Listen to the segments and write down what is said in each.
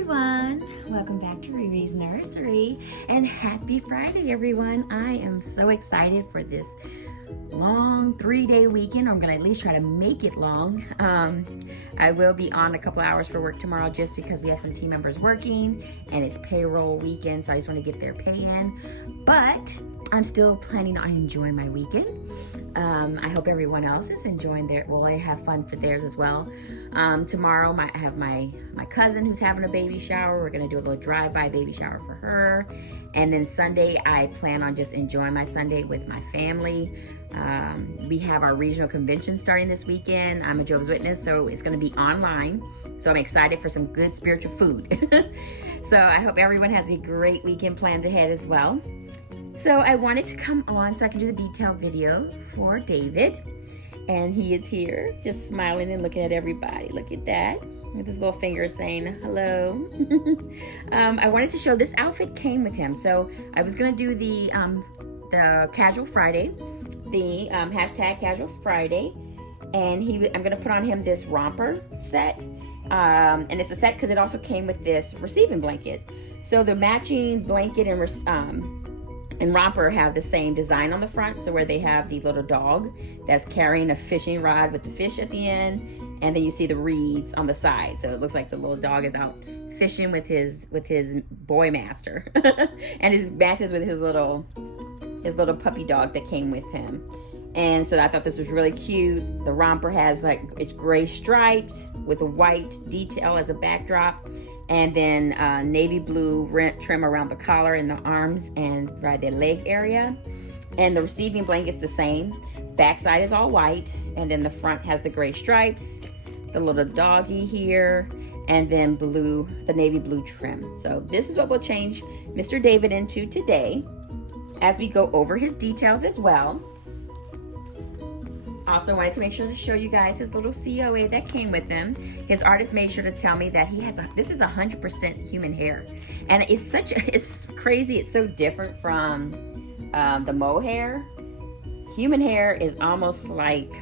everyone, welcome back to Riri's Nursery and happy Friday everyone. I am so excited for this long 3-day weekend. I'm gonna at least try to make it long. I will be on a couple hours for work tomorrow just because we have some team members working and it's payroll weekend, so I just want to get their pay in, but I'm still planning on enjoying my weekend. I hope everyone else is enjoying I have fun for theirs as well. Tomorrow I have my cousin who's having a baby shower. We're gonna do a little drive-by baby shower for her. And then Sunday, I plan on just enjoying my Sunday with my family. We have our regional convention starting this weekend. I'm a Jehovah's Witness, so it's gonna be online. So I'm excited for some good spiritual food. So I hope everyone has a great weekend planned ahead as well. So I wanted to come on so I can do the detailed video for David. And he is here just smiling and looking at everybody. Look at that, with his little finger saying hello. I wanted to show this outfit came with him. So I was gonna do the casual Friday, the hashtag casual Friday. And I'm gonna put on him this romper set. And it's a set because it also came with this receiving blanket. So the matching blanket and romper have the same design on the front, so where they have the little dog that's carrying a fishing rod with the fish at the end, and then you see the reeds on the side, so it looks like the little dog is out fishing with his boy master. And it matches with his little puppy dog that came with him. And so I thought this was really cute. The romper has it's gray stripes with a white detail as a backdrop, and then navy blue trim around the collar and the arms and right the leg area. And the receiving blanket's the same. Backside is all white, and then the front has the gray stripes, the little doggy here, and then the navy blue trim. So this is what we'll change Mr. David into today as we go over his details as well. Also wanted to make sure to show you guys his little COA that came with him. His artist made sure to tell me that this is 100% human hair. And it's crazy, it's so different from the mohair. Human hair is almost like,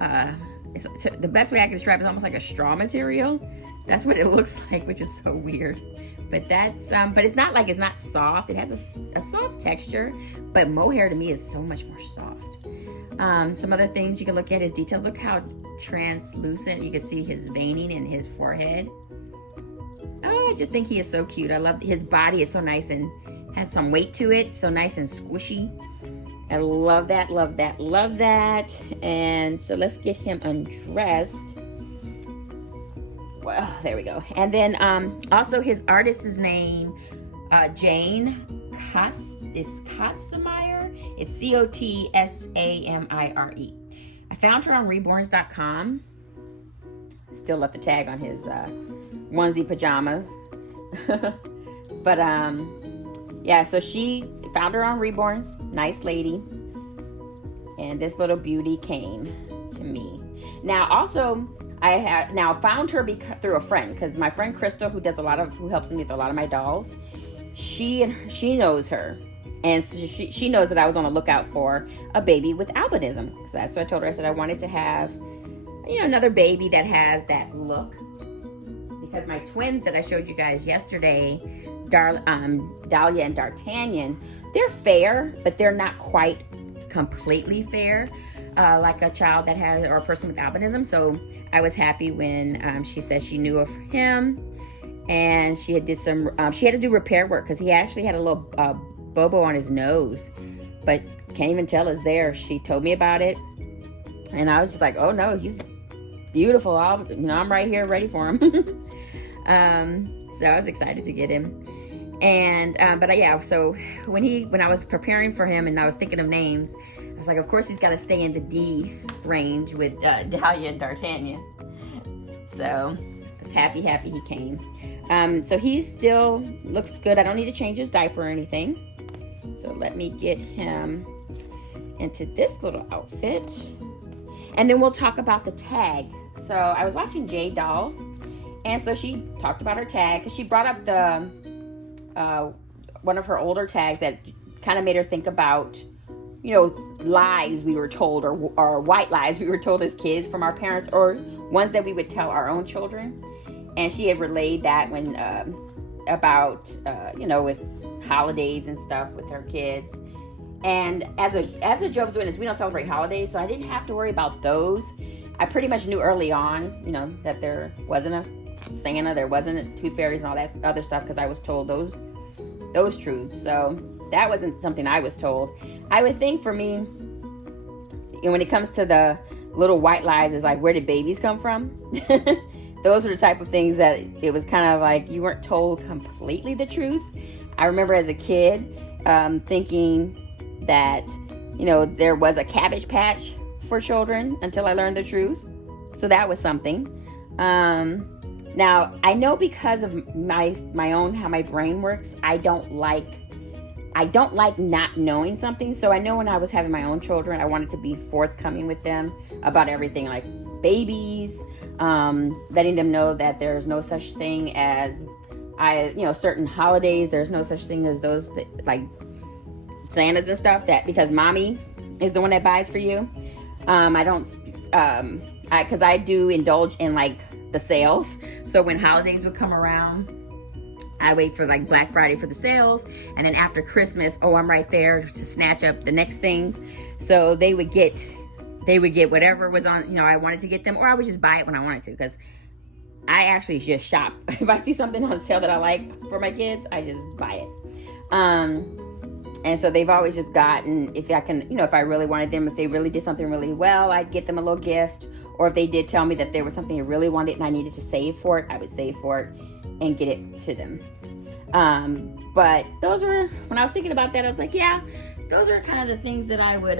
the best way I can describe it is almost like a straw material. That's what it looks like, which is so weird. But but it's not soft. It has a soft texture, but mohair to me is so much more soft. Some other things you can look at his details. Look how translucent. You can see his veining in his forehead. Oh, I just think he is so cute. I love his body is so nice and has some weight to it. So nice and squishy. I love that, love that, love that. And so let's get him undressed. Well, there we go. And then also his artist's name, Jane Costamire. It's Cotsamire. I found her on reborns.com. Still left the tag on his onesie pajamas. But yeah, so she found her on Reborns. Nice lady. And this little beauty came to me. Now also I have found her through a friend, because my friend Crystal, who helps me with a lot of my dolls, she knows her, and so she knows that I was on the lookout for a baby with albinism. So I told her, I said I wanted to have, another baby that has that look, because my twins that I showed you guys yesterday, Dahlia and D'Artagnan, they're fair, but they're not quite completely fair, like a child that has, or a person with albinism. So I was happy when she said she knew of him. And she had she had to do repair work because he actually had a little bobo on his nose, but can't even tell it's there. She told me about it, and I was just like, oh no, he's beautiful. I'm right here ready for him. So I was excited to get him. And so when I was preparing for him and I was thinking of names, I was like, of course he's got to stay in the D range with Dahlia and D'Artagnan. So I was happy he came. So he still looks good. I don't need to change his diaper or anything. So let me get him into this little outfit. And then we'll talk about the tag. So I was watching JayDolls, and so she talked about her tag because she brought up one of her older tags that kind of made her think about, lies we were told, or white lies we were told as kids from our parents, or ones that we would tell our own children. And she had relayed that when about with holidays and stuff with her kids. And as a Jehovah's Witness, we don't celebrate holidays, so I didn't have to worry about those. I pretty much knew early on, that there wasn't a Santa, there wasn't a tooth fairies and all that other stuff, because I was told those truths. So that wasn't something I was told. I would think for me, when it comes to the little white lies, is like, where did babies come from? Those are the type of things that it was kind of like you weren't told completely the truth. I remember as a kid thinking that, there was a Cabbage Patch for children until I learned the truth. So that was something. Now, I know because of my own, how my brain works, I don't like not knowing something. So I know when I was having my own children, I wanted to be forthcoming with them about everything, like babies, letting them know that there's no such thing as certain holidays. There's no such thing as those like Santas and stuff, that because mommy is the one that buys for you. Because I do indulge in like the sales. So when holidays would come around, I wait for like Black Friday for the sales, and then after Christmas, I'm right there to snatch up the next things. So they would get whatever was on, I wanted to get them, or I would just buy it when I wanted to, because I actually just shop. If I see something on sale that I like for my kids, I just buy it. And so they've always just gotten, if I can, if I really wanted them, if they really did something really well, I'd get them a little gift. Or if they did tell me that there was something I really wanted and I needed to save for it, I would save for it and get it to them. But those were, when I was thinking about that, I was like, yeah, those are kind of the things that I would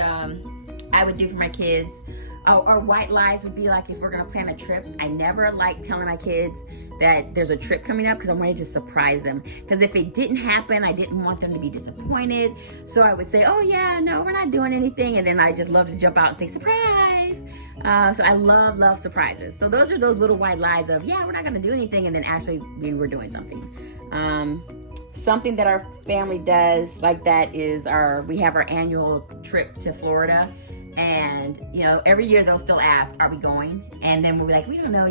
do for my kids. Or white lies would be like, if we're going to plan a trip, I never like telling my kids that there's a trip coming up, because I wanted to surprise them. Because if it didn't happen, I didn't want them to be disappointed. So I would say, oh yeah, no, we're not doing anything. And then I just love to jump out and say, surprise. So I love surprises. So those are those little white lies of, yeah, we're not going to do anything. And then actually we were doing something. Something that our family does like that is we have our annual trip to Florida. And, every year they'll still ask, are we going? And then we'll be like, we don't know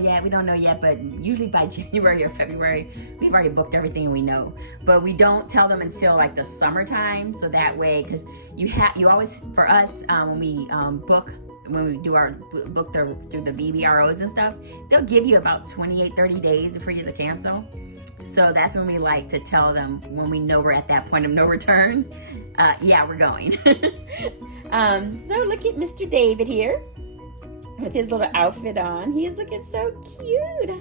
yet. But usually by January or February, we've already booked everything and we know. But we don't tell them until like the summertime. So that way, because you always, for us, when we book through the BBROs and stuff, they'll give you about 30 days before you have to cancel. So that's when we like to tell them, when we know we're at that point of no return, yeah, we're going. So look at Mr. David here with his little outfit on. He is looking so cute.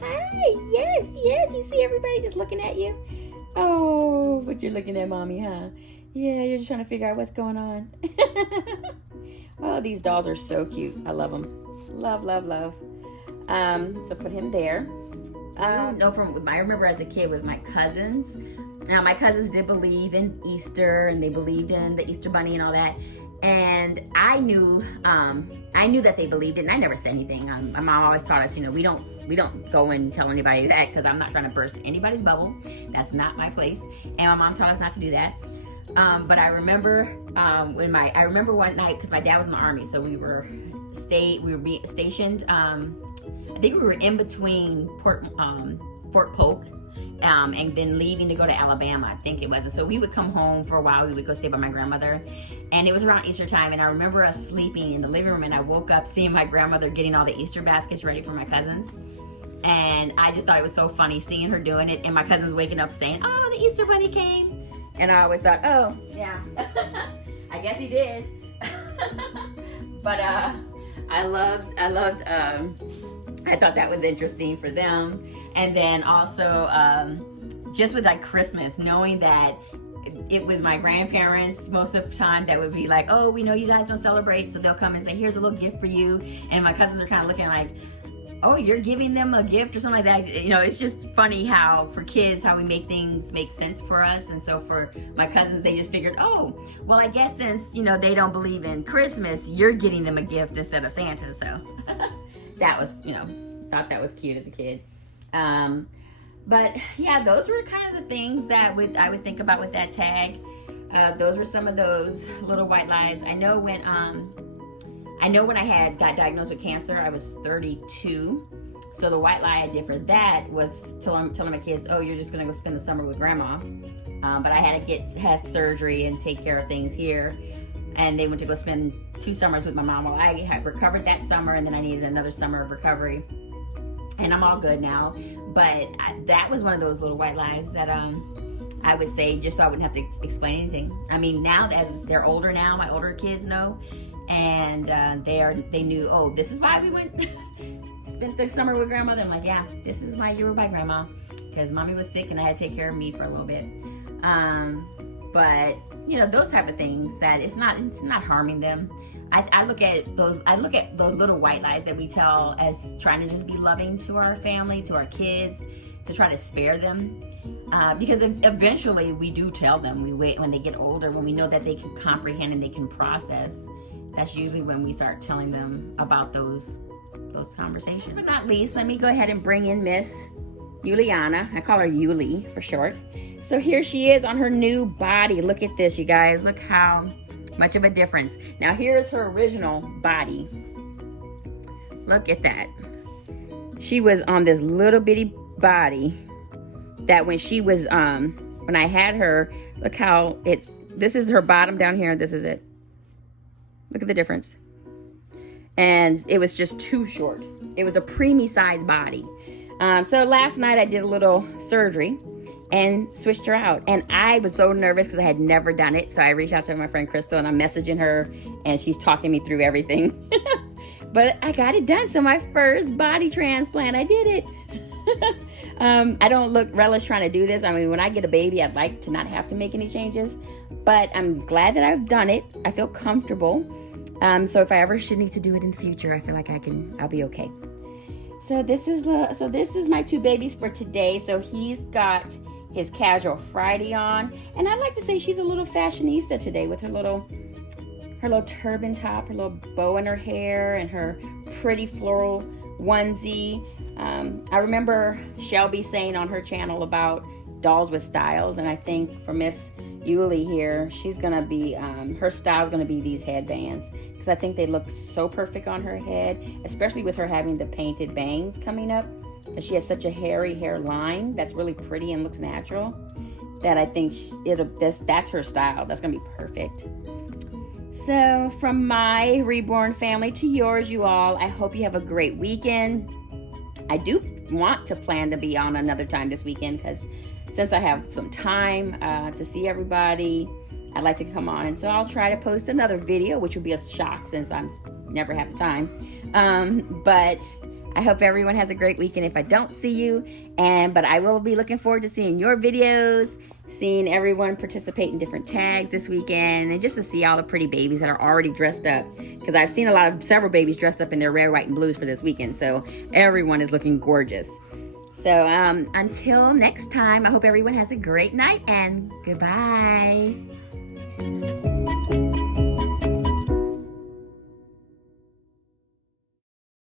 Hi, yes, you see everybody just looking at you? Oh, but you're looking at mommy, huh? Yeah, you're just trying to figure out what's going on. Oh, these dolls are so cute. I love them. Love. So put him there. I remember as a kid with my cousins. Now, my cousins did believe in Easter, and they believed in the Easter Bunny and all that. And I knew that they believed it, and I never said anything. My mom always taught us, we don't go and tell anybody that, because I'm not trying to burst anybody's bubble. That's not my place. And my mom taught us not to do that. But I remember one night, because my dad was in the Army, so we were stationed. I think we were in between Fort Polk. And then leaving to go to Alabama, I think it was. And so we would come home for a while. We would go stay by my grandmother. And it was around Easter time. And I remember us sleeping in the living room. And I woke up seeing my grandmother getting all the Easter baskets ready for my cousins. And I just thought it was so funny seeing her doing it. And my cousins waking up saying, oh, the Easter Bunny came. And I always thought, oh, yeah. I guess he did. But I thought that was interesting for them. And then also, just with like Christmas, knowing that it was my grandparents most of the time that would be like, oh, we know you guys don't celebrate. So they'll come and say, here's a little gift for you. And my cousins are kind of looking like, oh, you're giving them a gift or something like that. It's just funny how for kids, how we make things make sense for us. And so for my cousins, they just figured, oh, well, I guess since, they don't believe in Christmas, you're getting them a gift instead of Santa. So that was, thought that was cute as a kid. But yeah, those were kind of the things that I would think about with that tag. Those were some of those little white lies. I know when I got diagnosed with cancer, I was 32. So the white lie I did for that was telling my kids, oh, you're just gonna go spend the summer with grandma. But I had to have surgery and take care of things here. And they went to go spend 2 summers with my mom. Well, I had recovered that summer, and then I needed another summer of recovery. And I'm all good now. But that was one of those little white lies that I would say just so I wouldn't have to explain anything. I mean, now as they're older now, my older kids know. And they knew, oh, this is why we went spent the summer with grandmother. I'm like, yeah, this is why you were by grandma, because mommy was sick and I had to take care of me for a little bit. But you know, those type of things that it's not harming them. I look at those little white lies that we tell as trying to just be loving to our family, to our kids, to try to spare them. Because eventually we do tell them. We wait when they get older, when we know that they can comprehend and they can process. That's usually when we start telling them about those conversations. But not least, let me go ahead and bring in Miss Juliana. I call her Yuli for short. So here she is on her new body. Look at this, you guys. Look how much of a difference. Now here's her original body. Look at that. She was on this little bitty body that when she was, when I had her, look how this is her bottom down here. This is it. Look at the difference. And it was just too short. It was a preemie sized body. So last night I did a little surgery and switched her out. And I was so nervous because I had never done it. So I reached out to my friend Crystal and I'm messaging her and she's talking me through everything. But I got it done. So my first body transplant, I did it. I don't relish trying to do this. I mean, when I get a baby, I'd like to not have to make any changes. But I'm glad that I've done it. I feel comfortable. So if I ever should need to do it in the future, I feel like I'll be okay. So this is my 2 babies for today. So he's got his casual Friday on, and I'd like to say she's a little fashionista today with her little turban top, her little bow in her hair, and her pretty floral onesie. I remember Shelby saying on her channel about dolls with styles, and I think for Miss Yuli here, she's gonna be her style's gonna be these headbands, because I think they look so perfect on her head, especially with her having the painted bangs coming up. And she has such a hairy hairline that's really pretty and looks natural, that I think that's her style. That's gonna be perfect. So from my reborn family to yours, you all, I hope you have a great weekend. I do want to plan to be on another time this weekend, because since I have some time to see everybody, I'd like to come on. And so I'll try to post another video, which will be a shock since I'm never have the time. But I hope everyone has a great weekend if I don't see you. But I will be looking forward to seeing your videos, seeing everyone participate in different tags this weekend, and just to see all the pretty babies that are already dressed up, because I've seen several babies dressed up in their red, white, and blues for this weekend. So everyone is looking gorgeous. So until next time, I hope everyone has a great night, and goodbye.